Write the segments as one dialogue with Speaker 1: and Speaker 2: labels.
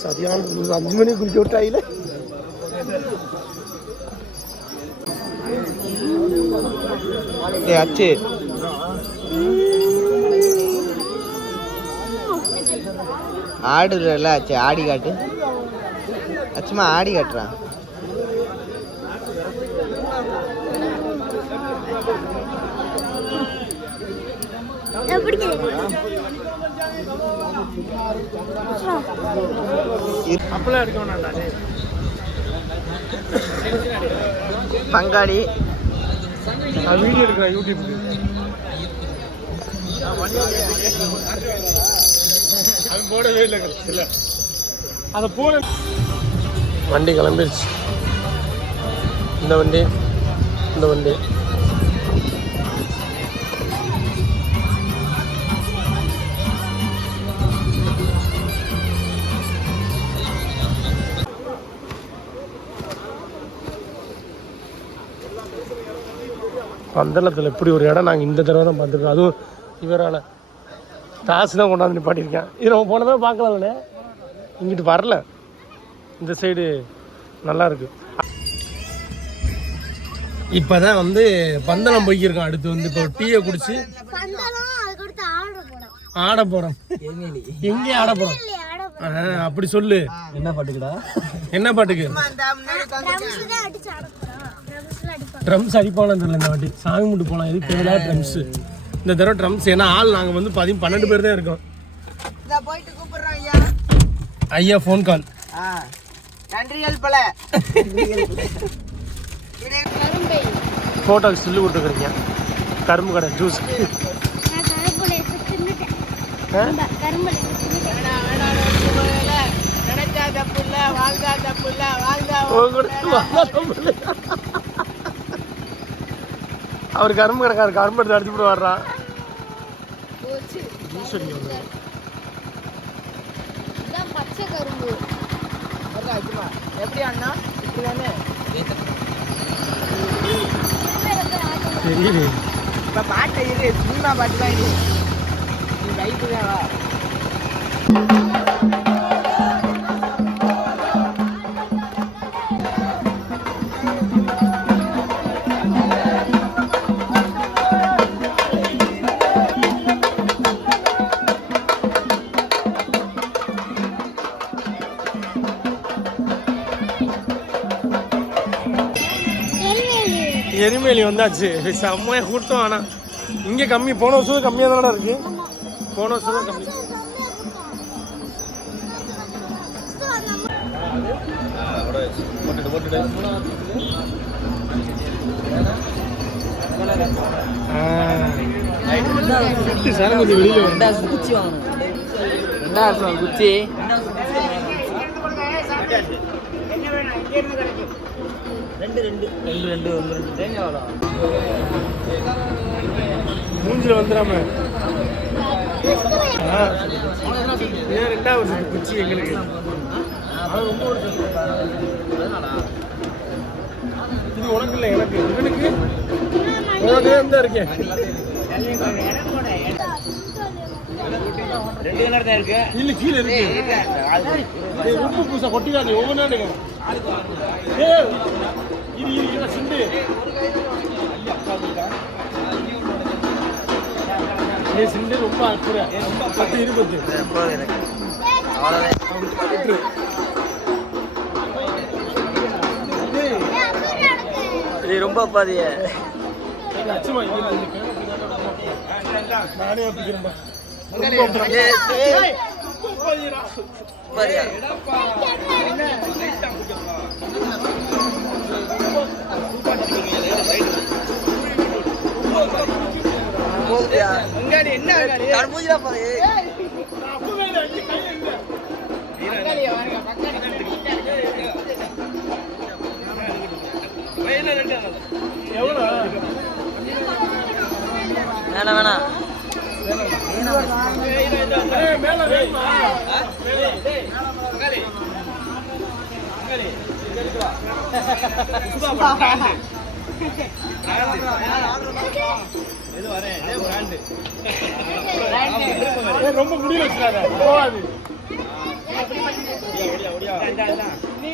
Speaker 1: சரியான அஞ்சு மணி குளிக்க விட்டாயில
Speaker 2: ஆச்சு ஆடுறல ஆச்சு ஆடி காட்டு. அச்சுமா ஆடி காட்டுறான்
Speaker 1: அப்பெல்லாம் எடுக்க வேணாம்டா
Speaker 2: பங்காளி.
Speaker 1: நான் வீடியோ எடுக்கிறேன் யூடியூப்க்கு. அது போடவே இல்லை அதை போட. வண்டி கிளம்பிருச்சு இந்த வண்டி இந்த வண்டி. பந்தளத்தில் இப்படி ஒரு இடம் நாங்கள் இந்த தடவை தான் பார்த்துருக்கோம். அதுவும் இவரால் தாசு தான் கொண்டாந்து நிப்பாட்டியிருக்கேன். இது நம்ம போன தடவை பார்க்கலாம்ண்ணே இங்கிட்டு வரல. இந்த சைடு நல்லா இருக்கு. இப்போ தான் வந்து பந்தளம் போய்க்கிருக்கோம். அடுத்து வந்து இப்போ டீயை குடிச்சு ஆட போகிறோம் எங்கே ஆட போகிறோம் அப்படி சொல்லு.
Speaker 2: என்ன பாட்டுக்குடா?
Speaker 1: என்ன பாட்டுக்கு?
Speaker 3: ட்ரம்ஸ்
Speaker 1: அடிப்பானு தெரியல இந்த வாட்டி. சாமி முட்டு போகலாம். எதுக்கு தேவையில்லாத ட்ரம்ஸ் இந்த தடவை ட்ரம்ஸ் ஏன்னா ஆள் நாங்கள் வந்து பதி பன்னெண்டு பேர் தான் இருக்கோம்.
Speaker 2: போயிட்டு கூப்பிடுறோம் ஐயா.
Speaker 1: ஐயா ஃபோன் கால்
Speaker 2: நன்றிகள் பல
Speaker 3: கரும்பை
Speaker 1: ஃபோட்டோக்கு ஸ்டில்லு கொடுத்துருக்குறீங்க கரும்பு கடை ஜூஸ்
Speaker 2: நினைச்சா தப்பு இல்ல. வாழ்ந்தா தப்பு இல்ல வாழ்ந்தா
Speaker 1: அவர் கரும்பு கடைக்காரர் கரும்பு எடுத்து அடிச்சு போட்டு வர்றா ஜூஸ் அடிக்க வந்தாரு.
Speaker 3: இதான் பச்சை கரும்பு.
Speaker 2: எப்படி அண்ணா? இப்படி தானே
Speaker 1: தெரியுது.
Speaker 2: இப்ப பாட்டை சினிமா பாட்டு தான் இது. நீ லைட்டு தான்
Speaker 1: எரிமேலி வந்தாச்சு. செம்மையாக கூட்டம் ஆனால் இங்கே கம்மி. போன வருஷம் கம்மியாக தானடா இருக்கு. போன வருஷம் தான் கம்மி. சார் கொஞ்சம் வெளியில்
Speaker 2: குச்சி வாங்கணும் ரெண்டாவது குச்சி. ரெண்டு ரெண்டு. ரெண்டு ரெண்டு ஒன்று ரெண்டு. தேங்காய் எவ்வளோ
Speaker 1: மூஞ்சில் வந்துடாம. ஏன் ரெண்டாவது குச்சி எங்களுக்கு? அது ரொம்ப வருஷம் இது உனக்கு இல்லை எனக்கு. இவனுக்கு? உனக்கு தான் இருக்கேன்.
Speaker 2: ரெண்டு கிணறு தான் இருக்கு.
Speaker 1: இல்ல கீழே இருக்கு. உப்பு பூசா கொட்டிக்காது ஒவ்வொன்றா ஏய், இது இது சிண்டு. ஏ சிண்டு ரொம்ப அக்குற பத்து இருபத்து
Speaker 2: போதும் எனக்கு இது ரொம்ப பாதிய
Speaker 1: ஏய், லட்சுமா, இங்க இரு, இந்த கிணறு நானே பிடிக்கிறேன்டா
Speaker 2: பாதியா போதுயா என்ன கரும்பூஜா பாரு வேணாம் வேணாம்
Speaker 1: மேல வேணுமா? ரொம்ப முடியல வச்சுக்காத போகாது
Speaker 4: நீ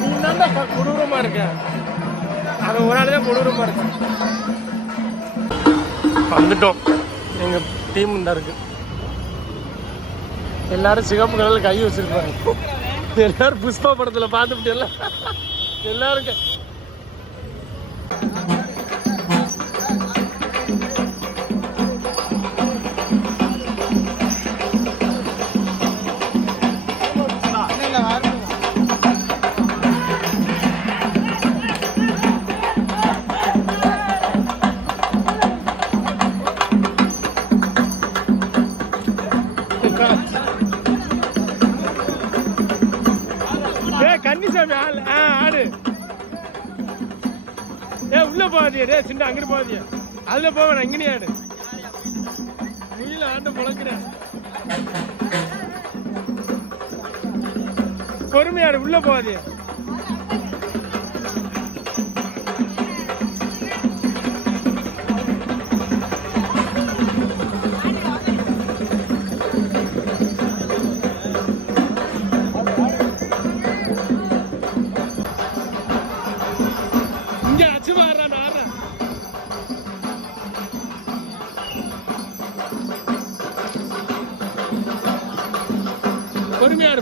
Speaker 1: நீ தான்டா கொடூரமாக இருக்க அது ஒரு ஆள் தான் கொடூரமாக இருக்கு வந்துட்டோம். எங்கள் டீம் தான் இருக்கு. எல்லாரும் சிகப்பு கலரில் கை வச்சிருப்பாங்க. எல்லாரும் புஷ்பா படத்தில் பார்த்துட்டு எல்லாம் எல்லாரும் உள்ள போகாதியா சின்ன அங்கிட்டு போகாதியா அதுல போவேன் இங்கனே ஆடு. நீல ஆண்டு முளைக்கிறேன். பொறுமையாடு உள்ள போகாதியா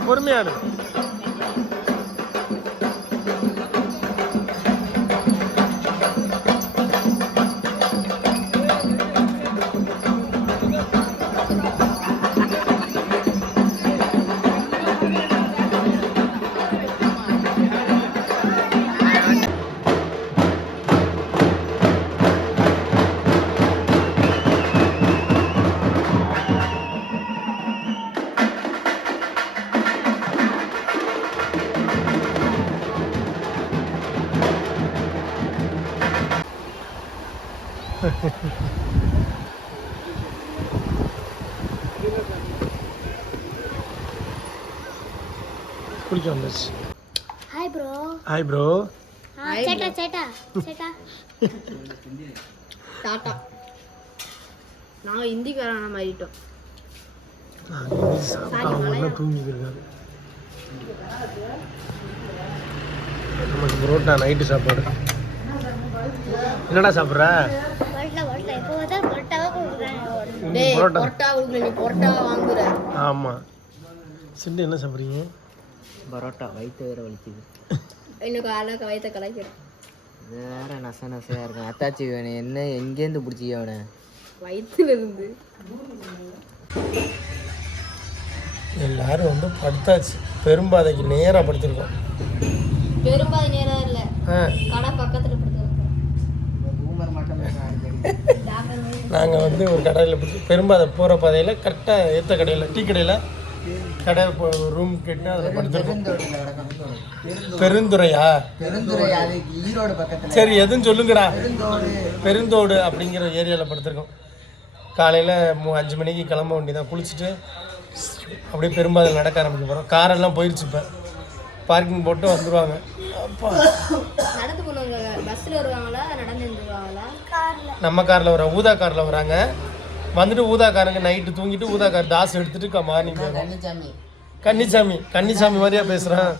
Speaker 1: பொறுமையாடு பொறுமையாடு குளிக்க வந்துருச்சு
Speaker 3: ஹாய் ப்ரோ
Speaker 1: ஹாய் ப்ரோ
Speaker 3: சேட்டா சேட்டா சேட்டா.
Speaker 4: டாட்டா. நான் ஹிந்திக்காரன மாறிட்டோம்.
Speaker 1: நமக்கு புரோட்டா நைட்டு சாப்பாடு. என்னடா சாப்பிட்ற? பொரோட்டா
Speaker 4: வாங்குற.
Speaker 1: ஆமாம் சிண்டு என்ன சாப்பிட்றீங்க?
Speaker 2: பரோட்டா வயிற்று வேற வலிக்குது.
Speaker 4: இன்னும் காலைல வயிற்ற கலாய்க்கிறேன்
Speaker 2: இது வேற நச நசையாக இருக்கும் அத்தாச்சி வேணும் என்ன எங்கேருந்து பிடிச்சிக்க அவனை?
Speaker 4: வயிற்றுல இருந்து.
Speaker 1: எல்லாரும் வந்து படுத்தாச்சு. பெரும்பாதைக்கு நேராக படுத்திருக்கோம்.
Speaker 4: பெரும்பாதி நேரம் இல்ல.
Speaker 1: ஆ.
Speaker 4: கடை பக்கத்துல
Speaker 1: நாங்கள் வந்து ஒரு கடையில் பிடிச்சி பெரும்பாதை போகிற பாதையில் கரெக்டாக ஏற்ற கடையில் டீ கடையில் கடை ரூம் கேட்டு அதில் படுத்திருக்கோம். பெருந்துறையா?
Speaker 2: பெருந்துறை அது ஈரோடு பக்கத்தில்.
Speaker 1: சரி எதுன்னு சொல்லுங்கடா. பெருந்தோடு. அப்படிங்கிற ஏரியாவில் படுத்திருக்கோம். காலையில் மூ அஞ்சு மணிக்கு கிளம்ப வேண்டியதான். குளிச்சுட்டு அப்படியே பெரும்பாதையில் நடக்க ஆரம்பிக்க போகிறோம் காரெல்லாம் போயிடுச்சு இப்போ. பார்க்கிங் போட்டு வந்துடுவாங்க அப்பா.
Speaker 4: நடந்து போனவங்க பஸ்ல வருவாங்களா? நடந்து வந்துருவாங்களா
Speaker 3: கார்ல
Speaker 1: நம்ம காரில் வர ஊதா காரில் வராங்க வந்துட்டு ஊதாக்காரங்க நைட்டு தூங்கிட்டு ஊதாக்கார் தாஸ் எடுத்துட்டு மார்னிங்
Speaker 2: கன்னிச்சாமி.
Speaker 1: கன்னிசாமி கன்னிசாமி மாதிரியா பேசுகிறேன்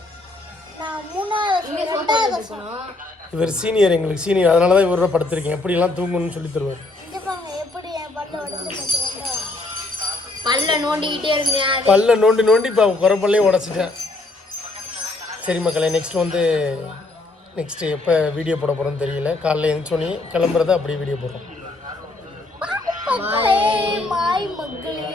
Speaker 1: இவர் சீனியர் எங்களுக்கு சீனியர் அதனால தான் இவரோட படுத்திருக்கேன் எப்படிலாம் தூங்கணும்னு சொல்லி தருவார்.
Speaker 3: பல்ல
Speaker 4: நோண்டிக்கிட்டே இருந்தேன்
Speaker 1: நோண்டி நோண்டி இப்போ குறப்பல்லையும் உடச்சிட்டேன். சரி மக்களே நெக்ஸ்ட் வந்து நெக்ஸ்ட் எப்போ வீடியோ போட போகிறோன்னு தெரியல. காலைல எழுந்தோடனே கிளம்புறத அப்படியே வீடியோ போடுறோம்.
Speaker 3: ಮಕ್ಕಳೇ ಬಾಯ್ ಮಕ್ಕಳೇ